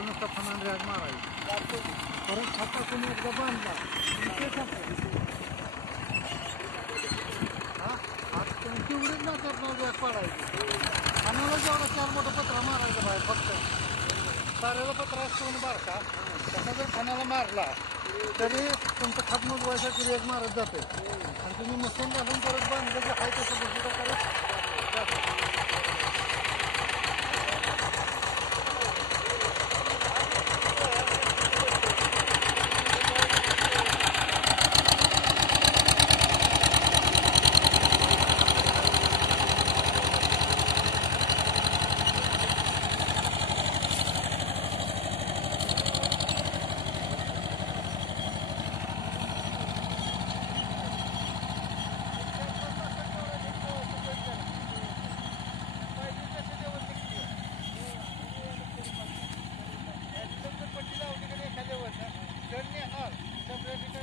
नुसता Fanon rag मारायची परत खाता तुम्ही एकदा बांधला आता तुम्ही तेवढीच ना त्यातनं रॅग पाडायची खाण्याला जेवढा 4 मोठा पत्रा मारायचा बाहेर फक्त साऱ्याला पत्रा असतो बारका तसा जर खाण्याला मारला तरी तुमचं खात मुजवायसाठी रॅग मारत जाते आणि तुम्ही मशीन घालून परत बांधलं जे आहे तसं दुसरं करत